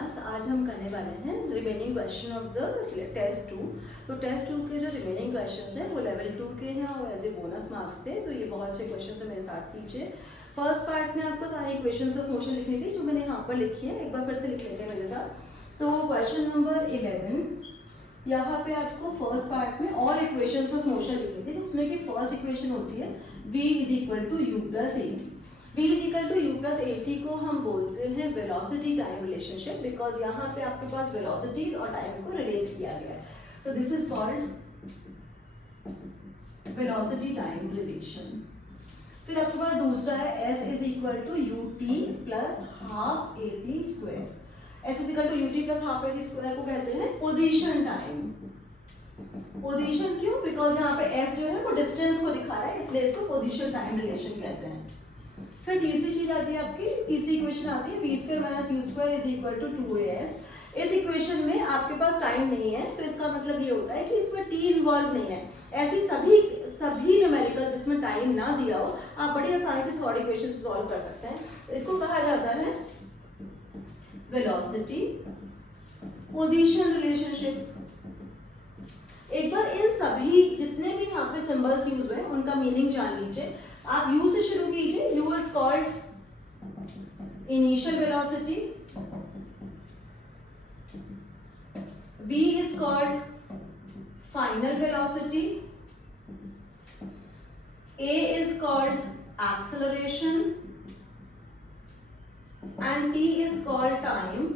Class. आज हम करने वाले हैं remaining question of the test 2। तो टेस्ट 2 के जो रिमेनिंग क्वेश्चंस हैं वो लेवल 2 के हैं और एज ए बोनस मार्क्स थे। तो ये बहुत अच्छे क्वेश्चन है, मेरे साथ कीजिए। फर्स्ट पार्ट में आपको सारी इक्वेशंस ऑफ मोशन लिखनी थी जो मैंने यहाँ पर लिखी है, एक बार फिर से लिख लेते हैं मेरे साथ। तो क्वेश्चन नंबर 11, यहाँ पे आपको फर्स्ट पार्ट में ऑल इक्वेशंस ऑफ मोशन लिखनी थी, जिसमें कि फर्स्ट इक्वेशन होती है v is equal to u plus a t. v is equal to u plus a t को हम बोलते हैं वेलोसिटी टाइम रिलेशनशिप, बिकॉज यहाँ पे आपके पास वेलोसिटीज और टाइम को रिलेट किया गया है। तो this is called velocity time relation. फिर आपके पास दूसरा है s is equal to u t plus half a t square. s is equal to u t plus half a t square को कहते हैं पोजीशन टाइम। पोजीशन क्यों? Because यहाँ पे s जो है वो डिस्टेंस को दिखा रहा है, इसलिए इसको पोजीशन टाइम रिलेशन कहते हैं। फिर तीसरी चीज आती है आपकी, तीसरी इक्वेशन आती है v square minus u square is equal to 2as। इस इक्वेशन में आपके पास टाइम नहीं है, तो इसका मतलब ये होता है कि इसमें t इन्वॉल्व नहीं है। ऐसी सभी न्यूमेरिकल जिसमें टाइम ना दिया हो, आप बड़ी आसानी से थर्ड इक्वेशन सॉल्व कर सकते हैं। इसको कहा जाता है वेलोसिटी पोजीशन रिलेशनशिप। एक बार इन सभी जितने भी यहाँ पे सिंबल्स यूज हुए उनका मीनिंग जान लीजिए। आप u से शुरू कीजिए। u is called initial velocity, v is called final velocity, a is called acceleration and t is called time,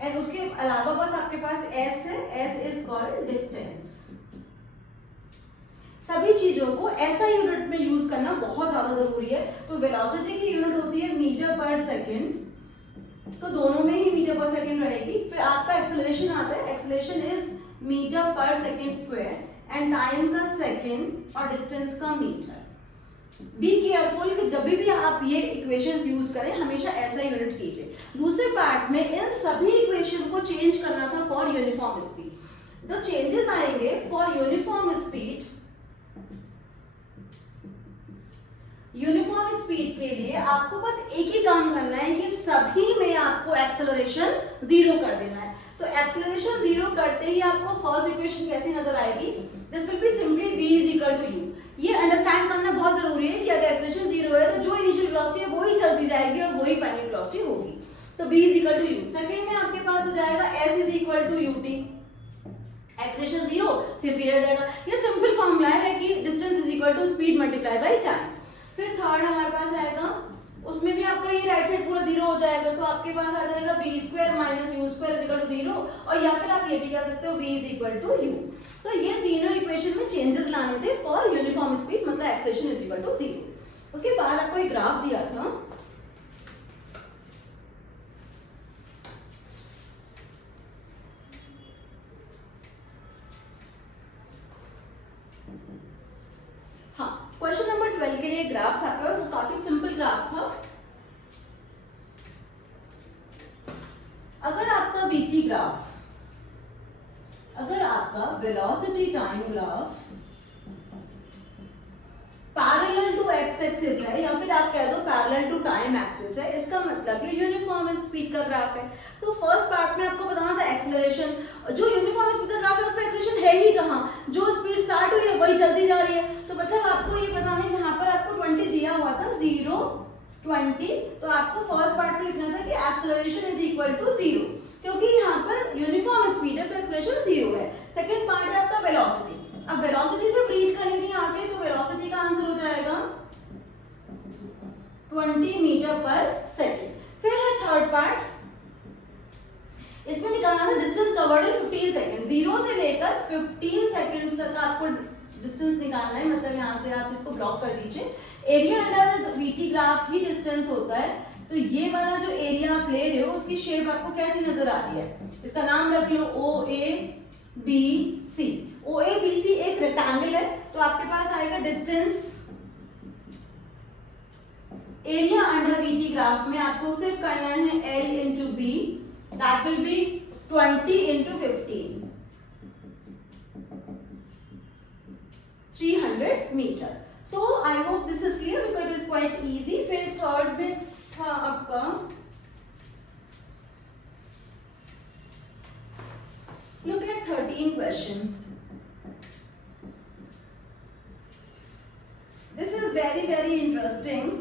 and उसके अलावा बस आपके पास s है, s is called distance। सभी चीजों को ऐसा यूनिट में यूज करना बहुत ज्यादा जरूरी है। तो वेलोसिटी की यूनिट होती है मीटर पर सेकेंड, तो दोनों में ही मीटर पर सेकेंड रहेगी। फिर आपका एक्सेलरेशन आता है, एक्सेलरेशन इज मीटर पर सेकेंड स्क्वायर, एंड टाइम का सेकेंड और डिस्टेंस का मीटर। बी केयरफुल कि जब भी आप ये इक्वेशंस यूज करें हमेशा ऐसा यूनिट कीजिए। दूसरे पार्ट में इन सभी इक्वेशन को चेंज करना था फॉर यूनिफॉर्म स्पीड। तो चेंजेस आएंगे for uniform speed. Uniform speed के लिए आपको बस एक ही काम करना है कि सभी में आपको एक्सेलरेशन 0 कर देना है। तो एक्सेलरेशन 0 करते ही आपको फर्स्ट इक्वेशन कैसी नजर आएगी? This will be simply v is equal to u। ये अंडरस्टैंड करना बहुत जरूरी है कि अगर एक्सेलरेशन 0 है तो जो इनिशियल वेलोसिटी है वो ही चलती जाएगी और वही फाइनल वेलोसिटी होगी। तो v is equal to u। Second में आपके पास हो जाएगा s is equal to ut। Acceleration 0 सिर्फ ये रह जाएगा। ये सिंपल फॉर्मूला है कि distance is equal to speed multiply by time. फिर थर्ड हमारे पास आएगा, उसमें भी आपका ये राइट साइड पूरा 0 हो जाएगा, तो आपके पास आ जाएगा v square minus u square is equal to 0, और या फिर आप ये भी कह सकते हो v is equal to u। तो ये तीनों इक्वेशन में चेंजेस लाने थे फॉर यूनिफॉर्म स्पीड, मतलब एक्सेलरेशन इज इक्वल टू 0। उसके बाद आपको एक ग्राफ दिया था, हाँ क्वेश्चन नंबर 12 के लिए ग्राफ था, वो काफी सिंपल ग्राफ था। अगर आपका बीटी ग्राफ, अगर आपका velocity time graph parallel to x axis है, या फिर आप कह दो पैरेलल टू टाइम एक्सिस है, इसका मतलब ये यूनिफॉर्म स्पीड का ग्राफ है। तो फर्स्ट पार्ट में आपको बताना था एक्सेलरेशन। जो यूनिफॉर्म स्पीड का ग्राफ है उसमें एक्सेलरेशन है ही कहाँ? जो स्पीड स्टार्ट हुई है वही चलती जा रही है। तो मतलब आपको ये बताना है, यहाँ पर आपको 20 दिया हुआ था, 0 20, तो आपको फर्स्ट पार्ट में लिखना था कि एक्सेलरेशन इज इक्वल टू 0, क्योंकि यहाँ पर यूनिफॉर्म स्पीड है तो एक्सेलरेशन 0 है। सेकेंड पार्ट है आपका वेलोसिटी। अब वेलोसिटी से रीड करनी थी यहाँ से, तो वेलोसिटी का आंसर हो जाएगा 20 मीटर पर सेकेंड। फिर है थर्ड पार्ट, इसमें निकालना था डिस्टेंस कवर्ड इन 15 सेकंड। 0 से लेकर 15 सेकंड तक आपको डिस्टेंस निकालना है, मतलब यहाँ से आप इसको ब्लॉक कर दीजिए। Area under the VT graph he distance होता है। तो ये वाला जो एरिया आप ले रहे हो उसकी शेप आपको कैसी नजर आ रही है? इसका नाम रख लो OABC। OABC एक रेक्टेंगल है, तो आपके पास आएगा distance area under VT graph में आपको सिर्फ करना है L into B, that will be 20 into 15, 300 metre. So I hope this is clear because it is quite easy. फिर थर्ड में था आपका at 13 question. This is very very interesting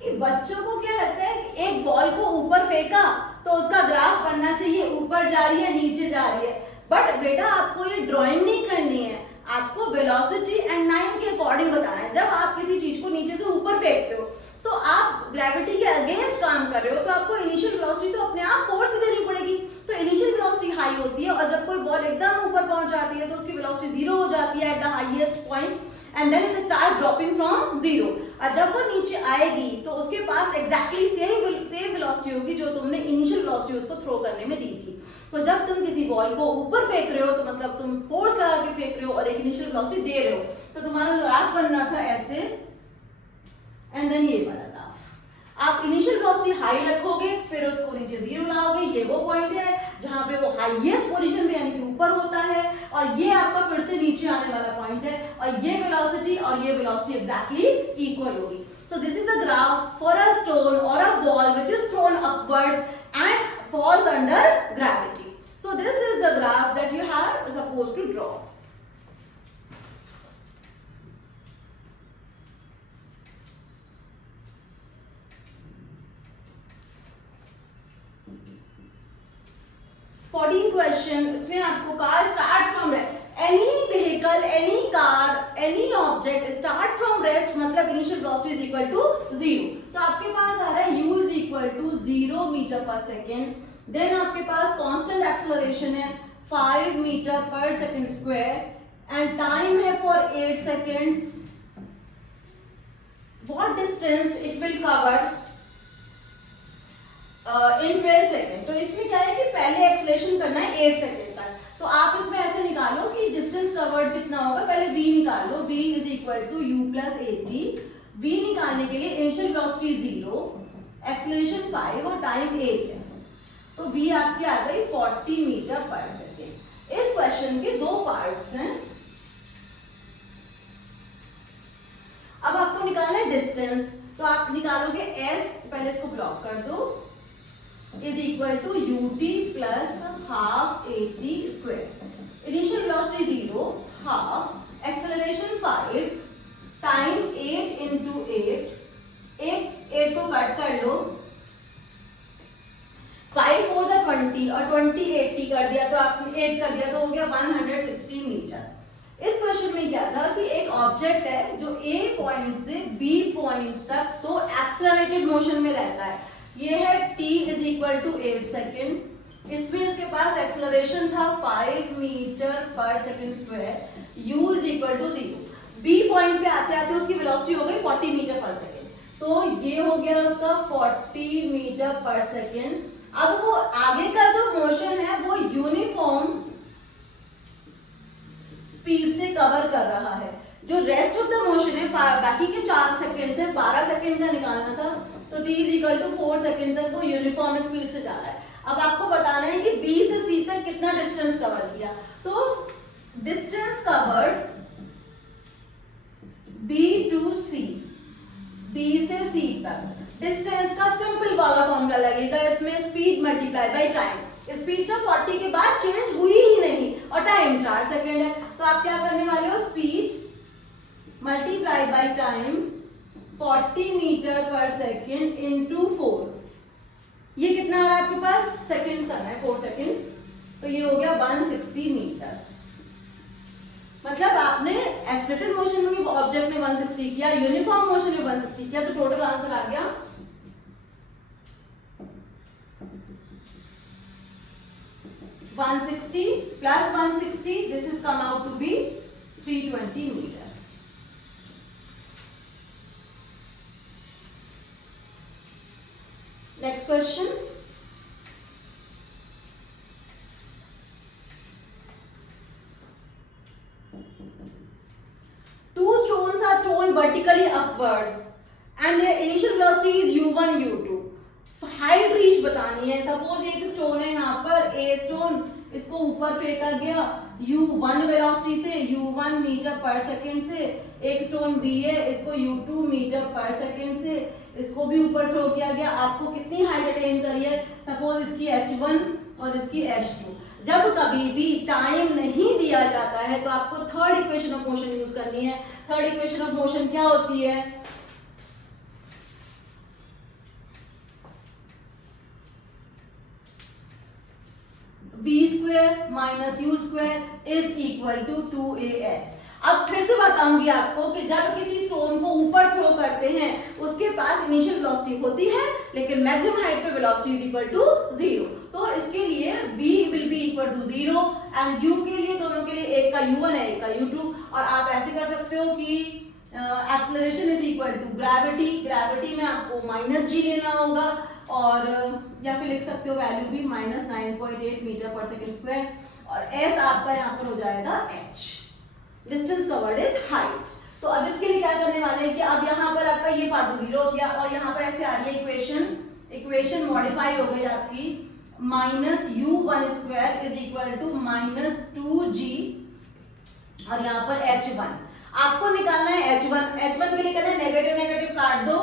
कि बच्चों को क्या लगता है कि एक बॉल को ऊपर फेंका तो उसका ग्राफ बनना चाहिए, ऊपर जा रही है नीचे जा रही है, बट बेटा आपको ये ड्राइंग नहीं करनी है, आपको वेलोसिटी एंड टाइम के अकॉर्डिंग बताना है। जब आप किसी चीज को नीचे से ऊपर फेंकते हो तो आप ग्रेविटी के अगेंस्ट काम कर रहे हो, तो आपको इनिशियल वेलोसिटी तो अपने आप फोर्स से देनी पड़ेगी, तो इनिशियल वेलोसिटी हाई होती है, और जब कोई बॉल एकदम ऊपर पहुंच जाती है तो उसकी वेलोसिटी जीरो हो जाती है at the highest point, and then it start dropping from zero. और जब वो नीचे आएगी तो उसके पास एग्जैक्टली सेम वेलोसिटी होगी जो तुमने इनिशियल वेलोसिटी उसको थ्रो करने में दी थी। तो जब तुम किसी बॉल को ऊपर फेंक रहे हो तो मतलब तुम फोर्स लगा के फेंक रहे हो और एक इनिशियल वेलोसिटी दे रहे हो, तो तुम्हारा ग्राफ बनना था ऐसे, एंड देन ये वाला ग्राफ। आप इनिशियल वेलोसिटी हाई रखोगे, फिर उसको नीचे जीरो लाओगे, ये वो पॉइंट है जहां पे वो हाईएस्ट पोजीशन पे यानी कि ऊपर होता है, और ये आपका फिर से नीचे आने वाला पॉइंट है, और ये वेलोसिटी और ये वेलोसिटी एग्जैक्टली इक्वल होगी। So this is a graph for a stone or a ball which is thrown upwards and falls under gravity. So this is the graph that you are supposed to draw. Question, इसमें आपको car start from rest, any vehicle, any car, any object start from rest मतलब initial velocity is equal to zero. तो आपके पास आ रहा है u is equal to 0 metre पर सेकेंड, देन आपके पास कांस्टेंट एक्सेलरेशन है 5 मीटर पर सेकेंड स्क्वायर, एंड टाइम है for 8 seconds. What distance it will cover in 12 second. तो इसमें क्या है कि पहले एक्सेलरेशन करना है 8 सेकेंड तक, तो आप इसमें ऐसे निकालो कि डिस्टेंस कवर्ड कितना होगा, पहले v निकाल लो, v is equal to u प्लस at। v निकालने के लिए इनिशियल वेलोसिटी 0, एक्सेलरेशन 5 और टाइम 8 है, तो v आपकी आ गई 40 मीटर पर सेकेंड। इस क्वेश्चन के दो पार्ट्स हैं। अब आपको निकालना है डिस्टेंस, तो आप निकालोगे s, पहले इसको ब्लॉक कर दो, is equal to ut plus half at square. Initial velocity 0, half, acceleration 5, time 8 into 8, 8 को कट कर लो, 5 for the 20 और 20 80 कर दिया तो आपने 8 कर दिया तो हो गया 160 मीटर। इस क्वेश्चन में क्या था कि एक ऑब्जेक्ट है जो A पॉइंट से B पॉइंट तक तो एक्सेलरेटेड मोशन में रहता है, ये है t is equal to 8 second, इसमें इसके पास एक्सेलरेशन था 5 मीटर पर second square, u is equal to 0। b point पे आते आते उसकी वेलोसिटी हो गई 40 मीटर पर सेकेंड, तो ये हो गया उसका 40 मीटर पर सेकेंड। अब वो आगे का जो मोशन है वो यूनिफॉर्म स्पीड से कवर कर रहा है, जो रेस्ट ऑफ द मोशन है बाकी के 4 सेकेंड से 12 सेकेंड का निकालना था, तो t is equal to 4 second तक वो यूनिफॉर्म स्पीड से जा रहा है। अब आपको बताना है कि B से C तक कितना डिस्टेंस कवर किया, तो distance covered B to C, B से C तक डिस्टेंस का सिंपल वाला फॉर्मूला लगेगा, इसमें speed multiply by time. Speed तो 40 के बाद चेंज हुई ही नहीं और टाइम 4 सेकेंड है, तो आप क्या करने वाले हो, speed multiply by time 40 metre पर सेकेंड इंटू 4, ये कितना आ रहा है आपके पास, सेकेंड करना है 4 सेकेंड्स, तो ये हो गया 160 मीटर। मतलब आपने एक्सेलरेटेड मोशन में भी ऑब्जेक्ट ने 160 किया, यूनिफॉर्म मोशन में 160 किया, तो टोटल आंसर आ गया 160 plus 160, this is come out to be 320 meter. Next question. Two stones are thrown vertically upwards and their initial velocity is u1, u2. Height reach बतानी है। सपोज एक stone है यहाँ पर, ए स्टोन, इसको ऊपर फेंका गया u1 वेलोसिटी से, u1 मीटर पर सेकेंड से। एक स्टोन बी है, इसको u2 मीटर पर सेकेंड से, इसको भी ऊपर थ्रो किया गया। आपको कितनी हाइट अटेन करी है, सपोज इसकी h1 और इसकी h2। जब कभी भी टाइम नहीं दिया जाता है तो आपको third equation of motion use करनी है। थर्ड इक्वेशन ऑफ मोशन क्या होती है? v square minus u square is equal to 2as। अब फिर से बताऊंगी आपको कि जब किसी स्टोन को ऊपर थ्रो करते हैं उसके पास इनिशियल वेलोसिटी होती है लेकिन मैक्सिमम हाइट पे वेलोसिटी इज इक्वल टू 0। तो इसके लिए v will be equal to 0 and u के लिए, दोनों के लिए, एक का u1 है एक का u2। और आप ऐसे कर सकते हो कि acceleration is equal to gravity, gravity में आपको माइनस g लेना होगा और या फिर लिख सकते हो वैल्यू भी माइनस 9.8 मीटर पर सेकेंड स्क्वायर और s आपका यहाँ पर हो जाएगा h। Distance covered is height. तो अब इसके लिए क्या करने वाले हैं कि अब यहाँ पर आपका ये पार्ट तो 0 हो गया और यहाँ पर ऐसे आ रही है इक्वेशन मॉडिफाई हो गई आपकी, माइनस u1 स्क्वायर is equal to minus 2g और यहाँ पर h1 आपको निकालना है। h1 के लिए करना है नेगेटिव नेगेटिव काट दो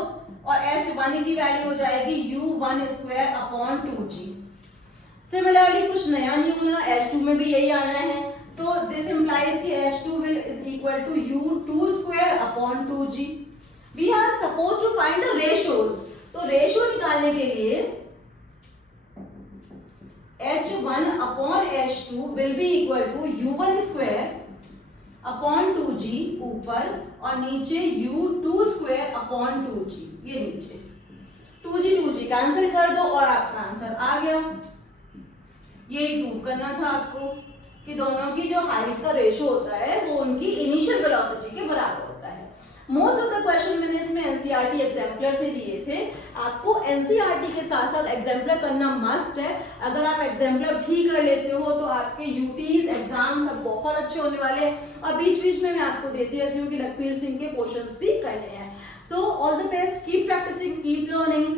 और h1 की वैल्यू हो जाएगी u1 square upon 2g। Similarly कुछ नया नहीं होना, h2 में भी यही आना है। तो दिस इंप्लाइज कि h2 will is equal to u2 square upon 2g। We are supposed to find the ratios। तो रेशियो निकालने के लिए h1 upon h2 will be equal to u1 square upon 2g ऊपर और नीचे u2 स्क्वायर अपॉन 2g, ये नीचे 2g cancel कर दो और आपका आंसर आ गया। ये प्रूव करना था आपको कि दोनों की जो हाइट का रेशियो होता है वो उनकी इनिशियल वेलोसिटी के बराबर होता है। मोस्ट ऑफ द क्वेश्चन मैंने इसमें एनसीईआरटी एग्जाम्पलर से दिए थे। आपको एनसीईआरटी के साथ साथ एग्जाम्पलर करना मस्ट है। अगर आप एग्जाम्पलर भी कर लेते हो तो आपके यूटीज एग्जाम सब बहुत अच्छे होने वाले हैं। और बीच बीच में मैं आपको देती रहती हूँ कि लखबीर सिंह के क्वेश्चंस भी करने हैं। So all the best, keep practising, keep learning.